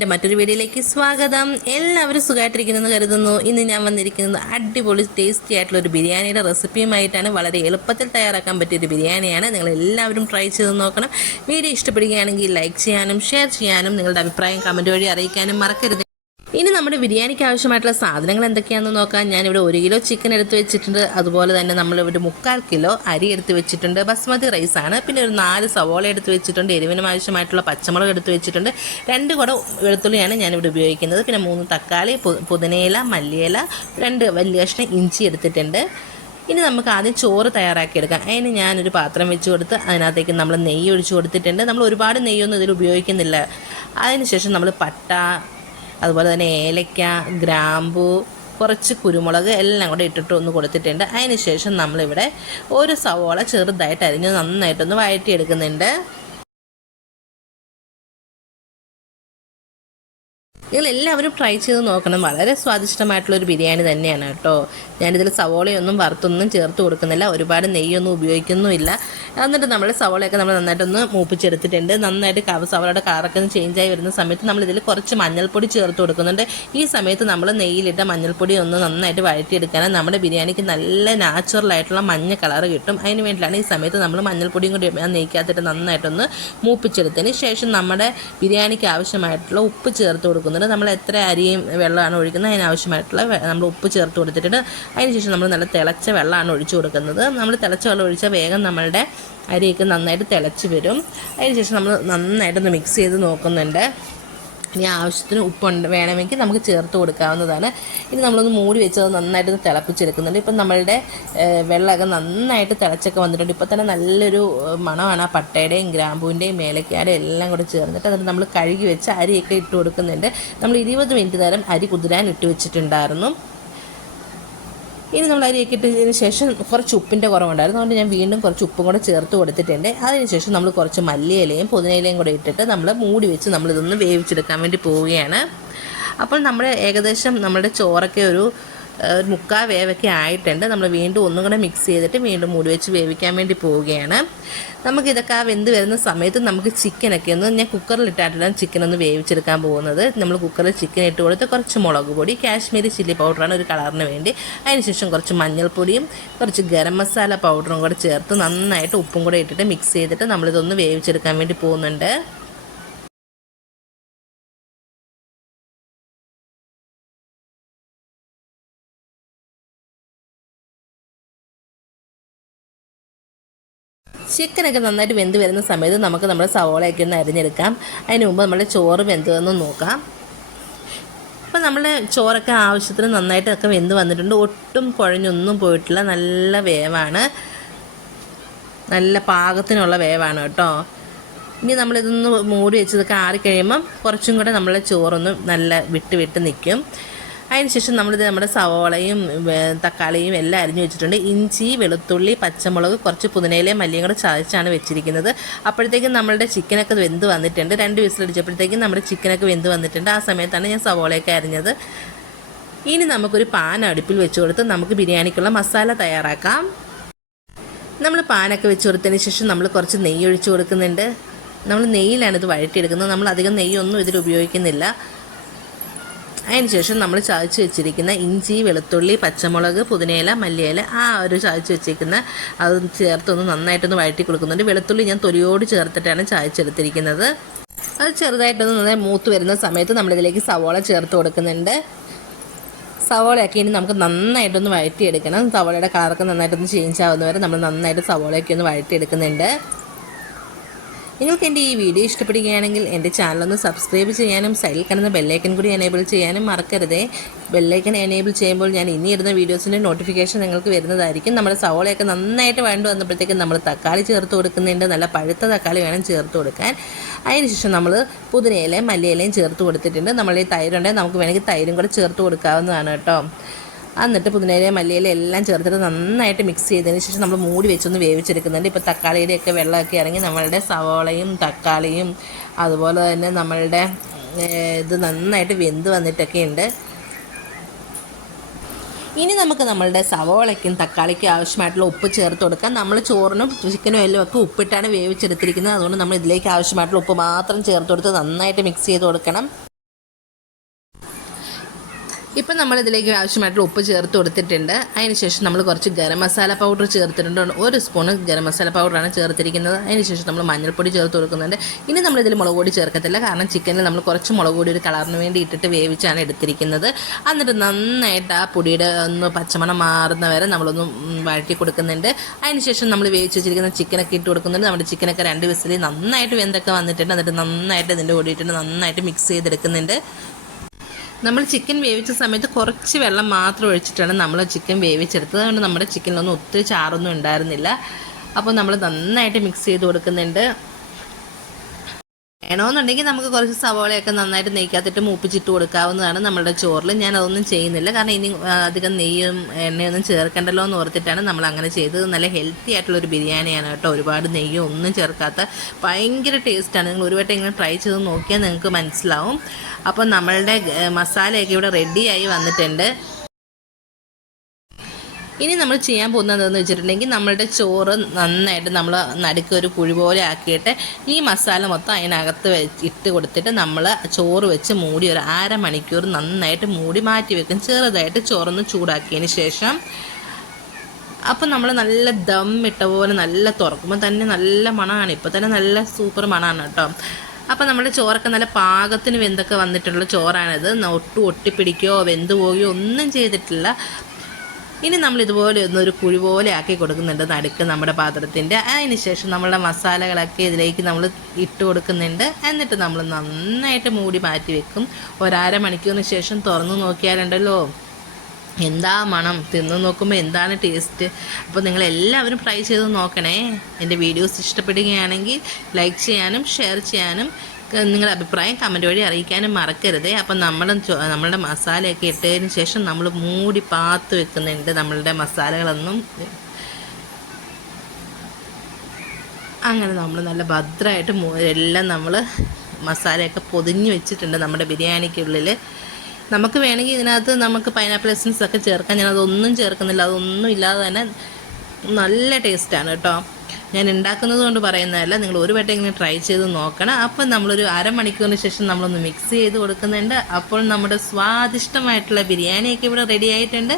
എന്റെ മറ്റൊരു വീഡിയോയിലേക്ക് സ്വാഗതം. എല്ലാവരും സുഖമായിട്ടിരിക്കുന്നെന്ന് കരുതുന്നു. ഇന്ന് ഞാൻ വന്നിരിക്കുന്നത് അടിപൊളി ടേസ്റ്റി ആയിട്ടുള്ള ഒരു ബിരിയാണിയുടെ റെസിപ്പിയുമായിട്ടാണ് വളരെ എളുപ്പത്തിൽ തയ്യാറാക്കാൻ പറ്റിയ ഒരു ബിരിയാണിയാണ്. നിങ്ങൾ എല്ലാവരും ട്രൈ ചെയ്ത് നോക്കണം. വീഡിയോ ഇഷ്ടപ്പെടുകയാണെങ്കിൽ ലൈക്ക് ചെയ്യാനും ഷെയർ ചെയ്യാനും നിങ്ങളുടെ അഭിപ്രായം കമന്റ് വഴി അറിയിക്കാനും മറക്കരുത്. ഇനി നമ്മുടെ ബിരിയാണിക്ക് ആവശ്യമായിട്ടുള്ള സാധനങ്ങൾ എന്തൊക്കെയാണെന്ന് നോക്കാം. ഞാനിവിടെ ഒരു കിലോ ചിക്കൻ എടുത്ത് വെച്ചിട്ടുണ്ട്. അതുപോലെ തന്നെ നമ്മൾ ഒരു മുക്കാൽ കിലോ അരി എടുത്ത് വെച്ചിട്ടുണ്ട്. ബസ്മതി റൈസ് ആണ്. പിന്നെ ഒരു നാല് സവോള എടുത്ത് വെച്ചിട്ടുണ്ട്. എരിവിനും ആവശ്യമായിട്ടുള്ള പച്ചമുളക് എടുത്ത് വെച്ചിട്ടുണ്ട്. രണ്ട് കുട വെളുത്തുള്ളിയാണ് ഞാനിവിടെ ഉപയോഗിക്കുന്നത്. പിന്നെ മൂന്ന് തക്കാളി പുതിനയില മല്ലിയില രണ്ട് വലിയ കഷ്ണം ഇഞ്ചി എടുത്തിട്ടുണ്ട്. ഇനി നമുക്ക് ആദ്യം ചോറ് തയ്യാറാക്കിയെടുക്കാം അതിന് ഞാനൊരു പാത്രം വെച്ച് കൊടുത്ത് അതിനകത്തേക്ക് നമ്മൾ നെയ്യ് ഒഴിച്ച് കൊടുത്തിട്ടുണ്ട്. നമ്മൾ ഒരുപാട് നെയ്യൊന്നും ഇതിൽ ഉപയോഗിക്കുന്നില്ല. അതിനുശേഷം നമ്മൾ പട്ട അതുപോലെ തന്നെ ഏലക്ക ഗ്രാമ്പൂ കുറച്ച് കുരുമുളക് എല്ലാം കൂടെ ഇട്ടിട്ട് ഒന്ന് കൊടുത്തിട്ടുണ്ട്. അതിന് ശേഷം നമ്മളിവിടെ ഒരു സവോള ചെറുതായിട്ട് അരിഞ്ഞ് നന്നായിട്ടൊന്ന് വഴറ്റിയെടുക്കുന്നുണ്ട്. നിങ്ങൾ എല്ലാവരും ട്രൈ ചെയ്ത് നോക്കണം. വളരെ സ്വാദിഷ്ടമായിട്ടുള്ള ഒരു ബിരിയാണി തന്നെയാണ് കേട്ടോ. ഞാനിതിൽ സവോളയൊന്നും വറുത്തൊന്നും ചേർത്ത് കൊടുക്കുന്നില്ല. ഒരുപാട് നെയ്യൊന്നും ഉപയോഗിക്കുന്നുമില്ല. എന്നിട്ട് നമ്മൾ സവോളയൊക്കെ നമ്മൾ നന്നായിട്ടൊന്ന് മൂപ്പിച്ചെടുത്തിട്ടുണ്ട്. നന്നായിട്ട് സവോളയുടെ കളറൊക്കെ ഒന്ന് ചേഞ്ചായി വരുന്ന സമയത്ത് നമ്മളിതിൽ കുറച്ച് മഞ്ഞൾപ്പൊടി ചേർത്ത് കൊടുക്കുന്നുണ്ട്. ഈ സമയത്ത് നമ്മൾ നെയ്യിലിട്ട മഞ്ഞൾപ്പൊടി ഒന്ന് നന്നായിട്ട് വഴറ്റിയെടുക്കാനും നമ്മുടെ ബിരിയാണിക്ക് നല്ല നാച്ചുറൽ ആയിട്ടുള്ള മഞ്ഞ കളർ കിട്ടും. അതിന് വേണ്ടിയിട്ടാണ് ഈ സമയത്ത് നമ്മൾ മഞ്ഞൾപ്പൊടിയും കൂടി നെയ്ക്കകത്തിട്ട് നന്നായിട്ടൊന്ന് മൂപ്പിച്ചെടുത്തതിന് ശേഷം നമ്മുടെ ബിരിയാണിക്ക് ആവശ്യമായിട്ടുള്ള ഉപ്പ് ചേർത്ത് കൊടുക്കുന്നുണ്ട്. നമ്മൾ എത്ര അരിയും വെള്ളമാണ് ഒഴിക്കുന്നത് അതിനാവശ്യമായിട്ടുള്ള നമ്മൾ ഉപ്പ് ചേർത്ത് കൊടുത്തിട്ടുണ്ട്. അതിനുശേഷം നമ്മൾ നല്ല തിളച്ച വെള്ളമാണ് ഒഴിച്ചു കൊടുക്കുന്നത്. നമ്മൾ തിളച്ച വെള്ളം ഒഴിച്ചാൽ വേഗം നമ്മളുടെ അരിയൊക്കെ നന്നായിട്ട് തിളച്ച് വരും. അതിനുശേഷം നമ്മൾ നന്നായിട്ടൊന്ന് മിക്സ് ചെയ്ത് നോക്കുന്നുണ്ട്. ഇനി ആവശ്യത്തിന് ഉപ്പുണ്ട് വേണമെങ്കിൽ നമുക്ക് ചേർത്ത് കൊടുക്കാവുന്നതാണ്. ഇനി നമ്മളൊന്ന് മൂടി വെച്ചത് നന്നായിട്ട് തിളപ്പിച്ചെടുക്കുന്നുണ്ട്. ഇപ്പം നമ്മളുടെ വെള്ളമൊക്കെ നന്നായിട്ട് തിളച്ചൊക്കെ വന്നിട്ടുണ്ട്. ഇപ്പം തന്നെ നല്ലൊരു മണമാണ് ആ പട്ടയുടെയും ഗ്രാമ്പൂവിന്റെയും മേലക്കാരുടെ എല്ലാം കൂടെ ചേർന്നിട്ട് അതിന് നമ്മൾ കഴുകി വെച്ച് അരിയൊക്കെ ഇട്ട് കൊടുക്കുന്നുണ്ട്. നമ്മൾ ഇരുപത് മിനിറ്റ് നേരം അരി കുതിരാൻ ഇട്ട് വെച്ചിട്ടുണ്ടായിരുന്നു. ഇനി നമ്മൾ അരിയൊക്കെ ശേഷം കുറച്ച് ഉപ്പിന്റെ കുറവുണ്ടായിരുന്നു. അതുകൊണ്ട് ഞാൻ വീണ്ടും കുറച്ച് ഉപ്പും കൂടെ ചേർത്ത് കൊടുത്തിട്ടുണ്ട്. അതിനുശേഷം നമ്മൾ കുറച്ച് മല്ലിയിലയും പുതിനയിലയും കൂടെ ഇട്ടിട്ട് നമ്മൾ മൂടി വെച്ച് നമ്മളിതൊന്ന് വേവിച്ചെടുക്കാൻ വേണ്ടി പോവുകയാണ്. അപ്പോൾ നമ്മൾ ഏകദേശം നമ്മുടെ ചോറൊക്കെ ഒരു ഒരു മുക്കാ വേവൊക്കെ ആയിട്ടുണ്ട്. നമ്മൾ വീണ്ടും ഒന്നും കൂടെ മിക്സ് ചെയ്തിട്ട് വീണ്ടും മൂടി വെച്ച് വേവിക്കാൻ വേണ്ടി പോവുകയാണ്. നമുക്കിതൊക്കെ ആ വെന്ത് വരുന്ന സമയത്ത് നമുക്ക് ചിക്കനൊക്കെ ഒന്ന് ഞാൻ കുക്കറിൽ കുക്കറിലിട്ടായിട്ടാണ് ചിക്കൻ ഒന്ന് വേവിച്ചെടുക്കാൻ പോകുന്നത്. നമ്മൾ കുക്കറിൽ ചിക്കൻ ഇട്ട് കൊടുത്ത് കുറച്ച് മുളക് പൊടി കാശ്മീരി ചില്ലി പൗഡറാണ് ഒരു കളറിന് വേണ്ടി. അതിനുശേഷം കുറച്ച് മഞ്ഞൾപ്പൊടിയും കുറച്ച് ഗരം മസാല പൗഡറും കൂടെ ചേർത്ത് നന്നായിട്ട് ഉപ്പും കൂടെ ഇട്ടിട്ട് മിക്സ് ചെയ്തിട്ട് നമ്മളിതൊന്ന് വേവിച്ചെടുക്കാൻ വേണ്ടി പോകുന്നുണ്ട്. ചിക്കനൊക്കെ നന്നായിട്ട് വെന്ത് വരുന്ന സമയത്ത് നമുക്ക് നമ്മുടെ സവോളയൊക്കെ ഒന്ന് അരിഞ്ഞെടുക്കാം. അതിന് മുമ്പ് നമ്മുടെ ചോറ് വെന്തതെന്ന് നോക്കാം. അപ്പോൾ നമ്മുടെ ചോറൊക്കെ ആവശ്യത്തിന് നന്നായിട്ടൊക്കെ വെന്ത് വന്നിട്ടുണ്ട്. ഒട്ടും കുഴഞ്ഞൊന്നും പോയിട്ടില്ല. നല്ല വേവാണ്. നല്ല പാകത്തിനുള്ള വേവാണ് കേട്ടോ. ഇനി നമ്മളിതൊന്ന് മൂടി വെച്ചതൊക്കെ ആറിക്കഴിയുമ്പം കുറച്ചും കൂടെ നമ്മളെ ചോറൊന്ന് നല്ല വിട്ട് വിട്ട് നിൽക്കും. അതിനുശേഷം നമ്മളിത് നമ്മുടെ സവോളയും തക്കാളിയും എല്ലാം അരിഞ്ഞു വെച്ചിട്ടുണ്ട്. ഇഞ്ചി വെളുത്തുള്ളി പച്ചമുളക് കുറച്ച് പുതിനയിലെ മല്ലിയും കൂടെ ചതച്ചാണ് വെച്ചിരിക്കുന്നത്. അപ്പോഴത്തേക്കും നമ്മളുടെ ചിക്കനൊക്കെ വെന്ത് വന്നിട്ടുണ്ട്. രണ്ട് വിസിലടിച്ചപ്പോഴത്തേക്കും നമ്മുടെ ചിക്കനൊക്കെ വെന്ത് വന്നിട്ടുണ്ട്. ആ സമയത്താണ് ഞാൻ സവോളയൊക്കെ അരിഞ്ഞത്. ഇനി നമുക്കൊരു പാൻ അടുപ്പിൽ വെച്ച് കൊടുത്ത് നമുക്ക് ബിരിയാണിക്കുള്ള മസാല തയ്യാറാക്കാം. നമ്മൾ പാനൊക്കെ വെച്ച് കൊടുത്തതിന് ശേഷം നമ്മൾ കുറച്ച് നെയ്യ് ഒഴിച്ച് കൊടുക്കുന്നുണ്ട്. നമ്മൾ നെയ്യിലാണ് ഇത് വഴറ്റിയെടുക്കുന്നത്. നമ്മൾ അധികം നെയ്യൊന്നും ഇതിൽ ഉപയോഗിക്കുന്നില്ല. അതിനുശേഷം നമ്മൾ ചതച്ച് വെച്ചിരിക്കുന്ന ഇഞ്ചി വെളുത്തുള്ളി പച്ചമുളക് പുതിനയില മല്ലിയില ആ ഒരു ചതച്ച് വെച്ചിരിക്കുന്ന അത് ചേർത്തൊന്ന് നന്നായിട്ടൊന്ന് വഴറ്റി കൊടുക്കുന്നുണ്ട്. വെളുത്തുള്ളി ഞാൻ തൊലിയോട് ചേർത്തിട്ടാണ് ചതച്ചെടുത്തിരിക്കുന്നത്. അത് ചെറുതായിട്ടൊന്ന് നന്നായി മൂത്ത് വരുന്ന സമയത്ത് നമ്മളിതിലേക്ക് സവോള ചേർത്ത് കൊടുക്കുന്നുണ്ട്. സവോളയൊക്കെ ഇനി നമുക്ക് നന്നായിട്ടൊന്ന് വഴറ്റിയെടുക്കണം. സവോളയുടെ കളറൊക്കെ നന്നായിട്ടൊന്ന് ചേഞ്ച് ആവുന്നവരെ നമ്മൾ നന്നായിട്ട് സവോളയൊക്കെ ഒന്ന് വഴറ്റിയെടുക്കുന്നുണ്ട്. നിങ്ങൾക്ക് എന്റെ ഈ വീഡിയോ ഇഷ്ടപ്പെടുകയാണെങ്കിൽ എന്റെ ഒന്ന് സബ്സ്ക്രൈബ് ചെയ്യാനും സൈഡിൽ കാണുന്ന ബെല്ലൈക്കൻ കൂടി എനേബിൾ ചെയ്യാനും മറക്കരുതേ. ബെല്ലൈക്കൻ എനേബിൾ ചെയ്യുമ്പോൾ ഞാൻ ഇനി ഇടുന്ന വീഡിയോസിന്റെ നോട്ടിഫിക്കേഷൻ നിങ്ങൾക്ക് വരുന്നതായിരിക്കും. നമ്മുടെ സവോളയൊക്കെ നന്നായിട്ട് വേണ്ട വന്നപ്പോഴത്തേക്കും നമ്മൾ തക്കാളി ചേർത്ത് കൊടുക്കുന്നുണ്ട്. നല്ല പഴുത്ത തക്കാളി വേണം ചേർത്ത് കൊടുക്കാൻ. അതിനുശേഷം നമ്മൾ പുതിനയിലയും മല്ലിയിലയും ചേർത്ത് കൊടുത്തിട്ടുണ്ട്. നമ്മളുടെ തൈരുണ്ടെങ്കിൽ നമുക്ക് വേണമെങ്കിൽ തൈരും കൂടെ ചേർത്ത് കൊടുക്കാവുന്നതാണ് കേട്ടോ. എന്നിട്ട് പുതിനയിലയും മല്ലിയില എല്ലാം ചേർത്തിട്ട് നന്നായിട്ട് മിക്സ് ചെയ്തതിന് ശേഷം നമ്മൾ മൂടി വെച്ചൊന്ന് വേവിച്ചെടുക്കുന്നുണ്ട്. ഇപ്പോൾ തക്കാളിയുടെയൊക്കെ വെള്ളമൊക്കെ ഇറങ്ങി നമ്മളുടെ സവോളയും തക്കാളിയും അതുപോലെ തന്നെ നമ്മളുടെ ഇത് നന്നായിട്ട് വെന്ത് വന്നിട്ടൊക്കെ ഉണ്ട്. ഇനി നമുക്ക് നമ്മളുടെ സവോളയ്ക്കും തക്കാളിക്കും ആവശ്യമായിട്ടുള്ള ഉപ്പ് ചേർത്ത് കൊടുക്കാം. നമ്മൾ ചോറിനും ചിക്കനും എല്ലാം ഒക്കെ ഉപ്പിട്ടാണ് വേവിച്ചെടുത്തിരിക്കുന്നത്. അതുകൊണ്ട് നമ്മൾ ഇതിലേക്ക് ആവശ്യമായിട്ടുള്ള ഉപ്പ് മാത്രം ചേർത്ത് കൊടുത്ത് നന്നായിട്ട് മിക്സ് ചെയ്ത് കൊടുക്കണം. ഇപ്പം നമ്മളിതിലേക്ക് ആവശ്യമായിട്ടുള്ള ഉപ്പ് ചേർത്ത് കൊടുത്തിട്ടുണ്ട്. അതിനുശേഷം നമ്മൾ കുറച്ച് ഗരം മസാല പൗഡർ ചേർത്തിട്ടുണ്ട്. ഒരു സ്പൂണ് ഗരം മസാല പൗഡറാണ് ചേർത്തിരിക്കുന്നത്. അതിനുശേഷം നമ്മൾ മഞ്ഞൾപ്പൊടി ചേർത്ത് കൊടുക്കുന്നുണ്ട്. ഇനി നമ്മളിതിൽ മുളക് പൊടി ചേർക്കത്തില്ല. കാരണം ചിക്കനിൽ നമ്മൾ കുറച്ച് മുളക് പൊടി ഒരു കളറിന് വേണ്ടി ഇട്ടിട്ട് വേവിച്ചാണ് എടുത്തിരിക്കുന്നത്. എന്നിട്ട് നന്നായിട്ട് ആ പൊടിയുടെ ഒന്ന് പച്ചമണം മാറുന്ന വരെ നമ്മളൊന്ന് വഴറ്റി കൊടുക്കുന്നുണ്ട്. അതിനുശേഷം നമ്മൾ വേവിച്ച് വെച്ചിരിക്കുന്ന ചിക്കനൊക്കെ ഇട്ട് കൊടുക്കുന്നുണ്ട്. നമ്മുടെ ചിക്കനൊക്കെ രണ്ട് വിസിൽ നന്നായിട്ട് വെന്തൊക്കെ വന്നിട്ടുണ്ട്. എന്നിട്ട് നന്നായിട്ട് ഇതിന്റെ കൂടിയിട്ട് നന്നായിട്ട് മിക്സ് ചെയ്തെടുക്കുന്നുണ്ട്. നമ്മൾ ചിക്കൻ വേവിച്ച സമയത്ത് കുറച്ച് വെള്ളം മാത്രം ഒഴിച്ചിട്ടാണ് നമ്മൾ ചിക്കൻ വേവിച്ചെടുത്തത്. അതുകൊണ്ട് നമ്മുടെ ചിക്കനിലൊന്നും ഒത്തിരി ചാറൊന്നും ഉണ്ടായിരുന്നില്ല. അപ്പോൾ നമ്മൾ നന്നായിട്ട് മിക്സ് ചെയ്ത് കൊടുക്കുന്നുണ്ട്. വേണമെന്നുണ്ടെങ്കിൽ നമുക്ക് കുറച്ച് സവാളയൊക്കെ നന്നായിട്ട് നെയ്ക്കകത്തിട്ട് മൂപ്പിച്ചിട്ട് കൊടുക്കാവുന്നതാണ് നമ്മുടെ ചോറിൽ. ഞാൻ അതൊന്നും ചെയ്യുന്നില്ല. കാരണം ഇനി അധികം നെയ്യും എണ്ണയൊന്നും ചേർക്കണ്ടല്ലോ എന്ന് ഓർത്തിട്ടാണ് നമ്മൾ അങ്ങനെ ചെയ്തത്. നല്ല ഹെൽത്തി ആയിട്ടുള്ള ഒരു ബിരിയാണിയാണ് കേട്ടോ. ഒരുപാട് നെയ്യും ഒന്നും ചേർക്കാത്ത ഭയങ്കര ടേസ്റ്റാണ് നിങ്ങൾ ഒരു വട്ടം ഇങ്ങനെ ട്രൈ ചെയ്ത് നോക്കിയാൽ നിങ്ങൾക്ക് മനസ്സിലാവും. അപ്പോൾ നമ്മളുടെ മസാലയൊക്കെ ഇവിടെ റെഡിയായി വന്നിട്ടുണ്ട്. ഇനി നമ്മൾ ചെയ്യാൻ പോകുന്നത് എന്താണെന്ന് വെച്ചിട്ടുണ്ടെങ്കിൽ നമ്മളുടെ ചോറ് നന്നായിട്ട് നമ്മൾ നടുക്ക് ഒരു കുഴി പോലെ ആക്കിയിട്ട് ഈ മസാല മൊത്തം അതിനകത്ത് ഇട്ട് കൊടുത്തിട്ട് നമ്മൾ ചോറ് വെച്ച് മൂടി ഒരു അര മണിക്കൂർ നന്നായിട്ട് മൂടി മാറ്റി വെക്കും. ചെറുതായിട്ട് ചോറൊന്ന് ചൂടാക്കിയതിന് ശേഷം അപ്പം നമ്മൾ നല്ല ദം ഇട്ട പോലെ നല്ല തുറക്കുമ്പോൾ തന്നെ നല്ല മണമാണ് ഇപ്പോൾ തന്നെ നല്ല സൂപ്പർ മണമാണ് കേട്ടോ. അപ്പം നമ്മുടെ ചോറൊക്കെ നല്ല പാകത്തിന് വെന്തൊക്കെ വന്നിട്ടുള്ള ചോറാണിത്. ഒട്ടും ഒട്ടിപ്പിടിക്കുകയോ വെന്ത് പോവുകയോ ഒന്നും ചെയ്തിട്ടില്ല. ഇനി നമ്മൾ ഇതുപോലെ ഒന്ന് ഒരു കുഴി പോലെ ആക്കി കൊടുക്കുന്നുണ്ട് നടുക്ക് നമ്മുടെ പാത്രത്തിന്റെ അതിന് ശേഷം നമ്മളുടെ മസാലകളൊക്കെ ഇതിലേക്ക് നമ്മൾ ഇട്ട് കൊടുക്കുന്നുണ്ട്. എന്നിട്ട് നമ്മൾ നന്നായിട്ട് മൂടി മാറ്റി വെക്കും. ഒരര മണിക്കൂറിന് ശേഷം തുറന്നു നോക്കിയാലുണ്ടല്ലോ. എന്താ മണം? തിന്നു നോക്കുമ്പോൾ എന്താണ് ടേസ്റ്റ് അപ്പോൾ നിങ്ങൾ എല്ലാവരും ട്രൈ ചെയ്ത് നോക്കണേ. എന്റെ വീഡിയോസ് ഇഷ്ടപ്പെടുകയാണെങ്കിൽ ലൈക്ക് ചെയ്യാനും ഷെയർ ചെയ്യാനും നിങ്ങളുടെ അഭിപ്രായം കമന്റ് വഴി അറിയിക്കാനും മറക്കരുതേ. അപ്പം നമ്മൾ നമ്മളുടെ മസാലയൊക്കെ ഇട്ടതിന് ശേഷം നമ്മൾ മൂടി പാത്ത് വെക്കുന്നുണ്ട് നമ്മളുടെ മസാലകളൊന്നും. അങ്ങനെ നമ്മൾ നല്ല ഭദ്രമായിട്ട് എല്ലാം നമ്മൾ മസാലയൊക്കെ പൊതിഞ്ഞ് വെച്ചിട്ടുണ്ട് നമ്മുടെ ബിരിയാണിക്കുള്ളിൽ. നമുക്ക് വേണമെങ്കിൽ ഇതിനകത്ത് നമുക്ക് പൈനാപ്പിൾ എസൻസ് ഒക്കെ ചേർക്കാം. ഞാൻ അതൊന്നും ചേർക്കുന്നില്ല. അതൊന്നും ഇല്ലാതെ തന്നെ നല്ല ടേസ്റ്റാണ് കേട്ടോ. ഞാൻ ഉണ്ടാക്കുന്നത് കൊണ്ട് പറയുന്നതല്ല നിങ്ങൾ ഒരു വട്ടം ഇങ്ങനെ ട്രൈ ചെയ്ത് നോക്കണം. അപ്പം നമ്മളൊരു അരമണിക്കൂറിന് ശേഷം നമ്മളൊന്ന് മിക്സ് ചെയ്ത് കൊടുക്കുന്നുണ്ട്. അപ്പോൾ നമ്മുടെ സ്വാദിഷ്ടമായിട്ടുള്ള ബിരിയാണിയൊക്കെ ഇവിടെ റെഡി ആയിട്ടുണ്ട്.